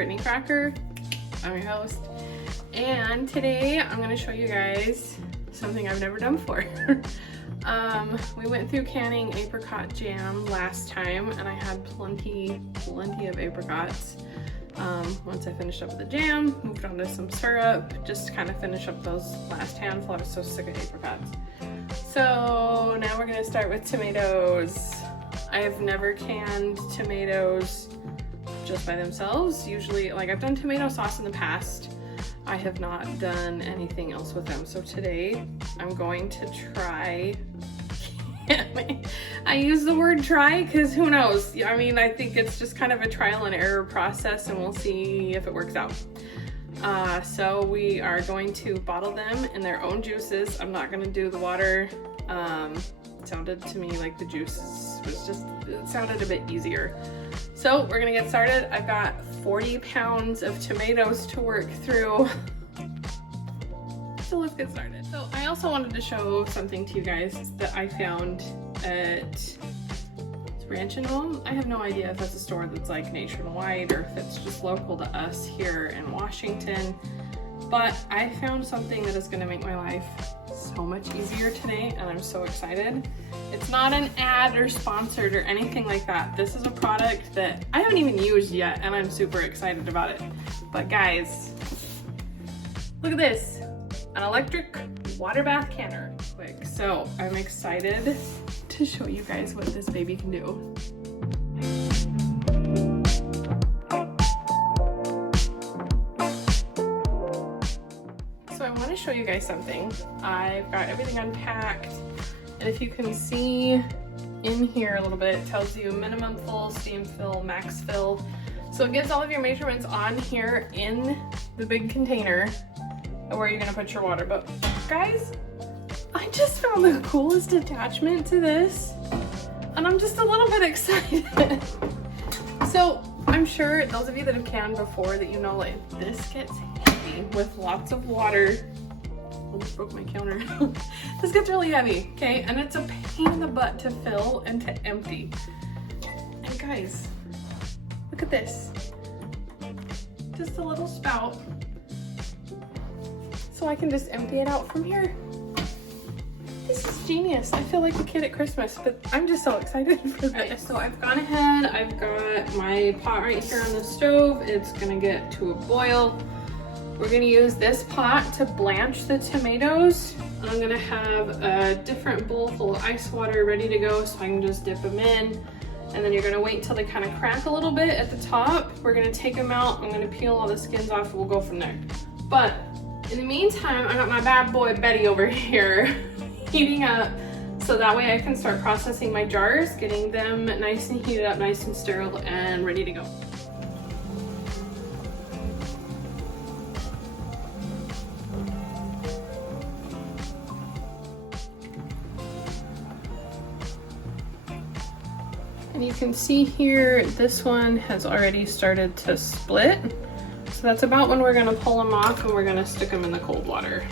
Brittany Cracker. I'm your host, and today I'm going to show you guys something I've never done before. We went through canning apricot jam last time, and I had plenty of apricots. Once I finished up with the jam, moved on to some syrup, just to kind of finish up those last handful. I was so sick of apricots. So now we're going to start with tomatoes. I have never canned tomatoes just by themselves. Usually, like, I've done tomato sauce in the past. I have not done anything else with them. So today I'm going to try. I use the word try because who knows? I mean, I think it's just kind of a trial and error process, and we'll see if it works out. So we are going to bottle them in their own juices. I'm not going to do the water. It sounded to me like the juices was just, it sounded a bit easier. So we're gonna get started. I've got 40 pounds of tomatoes to work through. So let's get started. So I also wanted to show something to you guys that I found at Ranch and Home. I have no idea if that's a store that's like nationwide or if it's just local to us here in Washington. But I found something that is gonna make my life so much easier today, and I'm so excited. It's not an ad or sponsored or anything like that. This is a product that I haven't even used yet, and I'm super excited about it. But guys, look at this, an electric water bath canner. Quick, so I'm excited to show you guys what this baby can do. So I want to show you guys something. I've got everything unpacked, and if you can see in here a little bit, it tells you minimum fill, steam fill, max fill. So it gives all of your measurements on here in the big container of where you're gonna put your water. But guys, I just found the coolest attachment to this, and I'm just a little bit excited. So I'm sure those of you that have canned before, that you know, like, this gets heavy with lots of water. Almost broke my counter. This gets really heavy, okay? And it's a pain in the butt to fill and to empty. And guys, look at this. Just a little spout. So I can just empty it out from here. This is genius. I feel like a kid at Christmas, but I'm just so excited for this. Right, so I've gone ahead, I've got my pot right here on the stove. It's gonna get to a boil. We're gonna use this pot to blanch the tomatoes. I'm gonna have a different bowl full of ice water ready to go so I can just dip them in. And then you're gonna wait till they kind of crack a little bit at the top. We're gonna take them out. I'm gonna peel all the skins off and we'll go from there. But in the meantime, I got my bad boy Betty over here heating up, so that way I can start processing my jars, getting them nice and heated up, nice and sterile and ready to go. And you can see here, this one has already started to split. So that's about when we're gonna pull them off and we're gonna stick them in the cold water.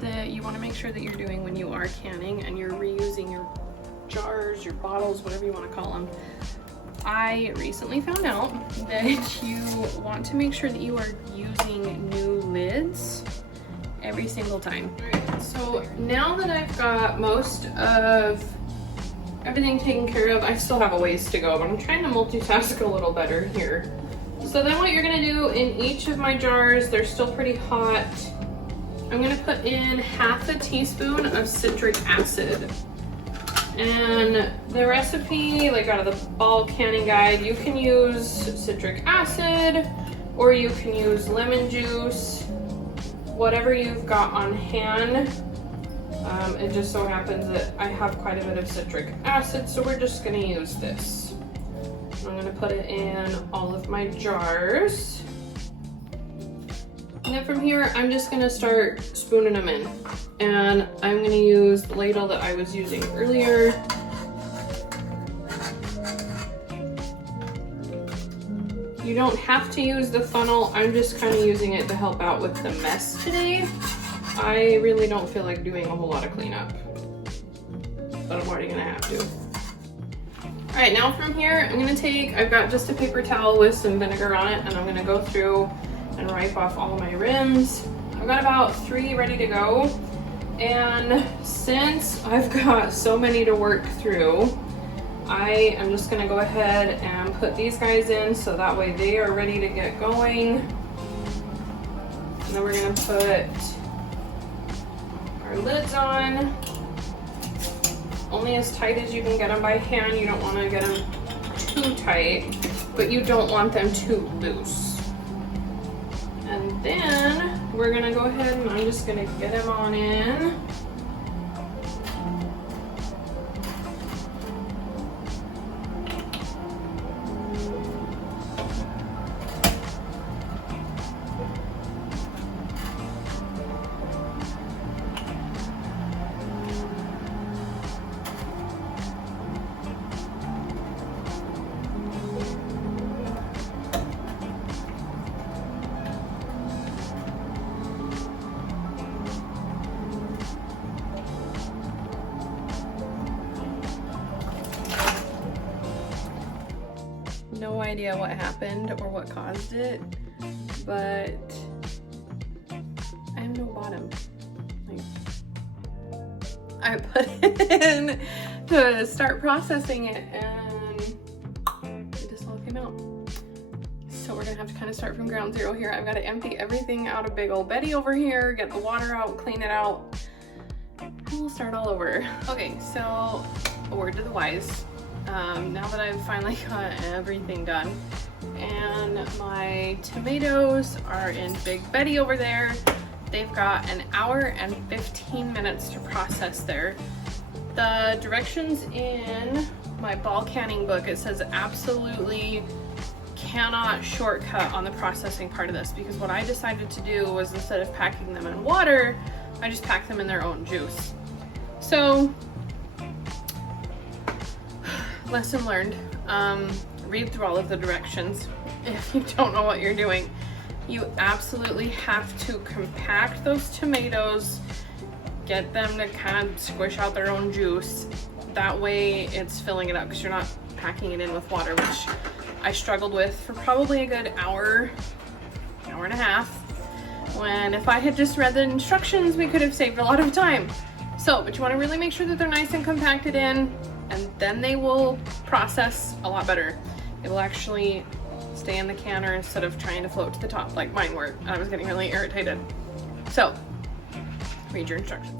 That you want to make sure that you're doing when you are canning and you're reusing your jars, your bottles, whatever you want to call them. I recently found out that you want to make sure that you are using new lids every single time. Right, so now that I've got most of everything taken care of, I still have a ways to go, but I'm trying to multitask a little better here. So then what you're gonna do in each of my jars, they're still pretty hot, I'm gonna put in half a teaspoon of citric acid. And the recipe, like out of the ball canning guide, you can use citric acid or you can use lemon juice, whatever you've got on hand. It just so happens that I have quite a bit of citric acid, so we're just gonna use this. I'm gonna put it in all of my jars. And then from here, I'm just gonna start spooning them in. And I'm gonna use the ladle that I was using earlier. You don't have to use the funnel. I'm just kind of using it to help out with the mess today. I really don't feel like doing a whole lot of cleanup, but I'm already gonna have to. All right, now from here, I'm gonna take, I've got just a paper towel with some vinegar on it, and I'm gonna go through and wipe off all of my rims. I've got about 3 ready to go. And since I've got so many to work through, I am just gonna go ahead and put these guys in so that way they are ready to get going. And then we're gonna put our lids on, only as tight as you can get them by hand. You don't wanna get them too tight, but you don't want them too loose. And then we're gonna go ahead and I'm just gonna get them on in. No idea what happened or what caused it, but I have no bottom. Like, I put it in to start processing it and it just all came out. So we're gonna have to kind of start from ground zero here. I've got to empty everything out of big old Betty over here, get the water out, clean it out, and we'll start all over. Okay, so a word to the wise. Now that I've finally got everything done and my tomatoes are in Big Betty over there, they've got 1 hour and 15 minutes to process there. The directions in my ball canning book, it says absolutely cannot shortcut on the processing part of this, because what I decided to do was instead of packing them in water, I just packed them in their own juice. So lesson learned, read through all of the directions if you don't know what you're doing. You absolutely have to compact those tomatoes, get them to kind of squish out their own juice. That way it's filling it up, because you're not packing it in with water, which I struggled with for probably a good hour and a half, when if I had just read the instructions, we could have saved a lot of time. So, but you want to really make sure that they're nice and compacted in, and then they will process a lot better. It will actually stay in the canner instead of trying to float to the top like mine were. I was getting really irritated. So, read your instructions.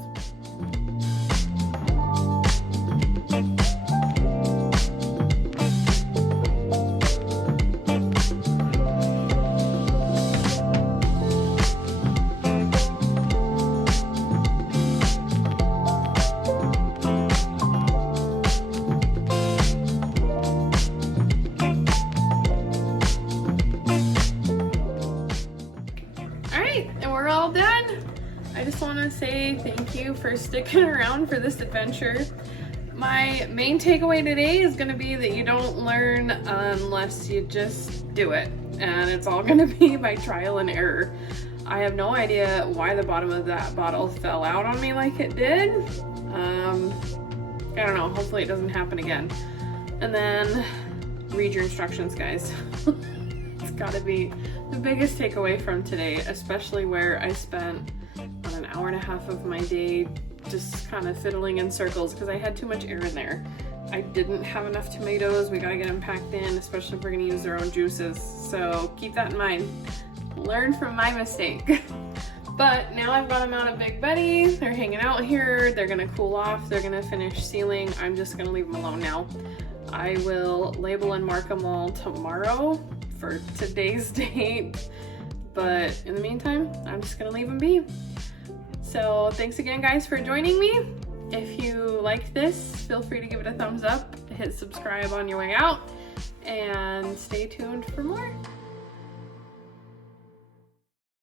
All done. I just want to say thank you for sticking around for this adventure. My main takeaway today is going to be that you don't learn unless you just do it, and it's all going to be by trial and error. I have no idea why the bottom of that bottle fell out on me like it did. I don't know, hopefully it doesn't happen again. And then read your instructions, guys. It's gotta be the biggest takeaway from today, especially where I spent about 1.5 hours of my day just kind of fiddling in circles because I had too much air in there. I didn't have enough tomatoes. We gotta get them packed in, especially if we're gonna use their own juices. So keep that in mind. Learn from my mistake. But now I've got them out of Big Betty. They're hanging out here. They're gonna cool off. They're gonna finish sealing. I'm just gonna leave them alone now. I will label and mark them all tomorrow for today's date. But in the meantime, I'm just gonna leave them be. So thanks again, guys, for joining me. If you like this, feel free to give it a thumbs up, hit subscribe on your way out, and stay tuned for more.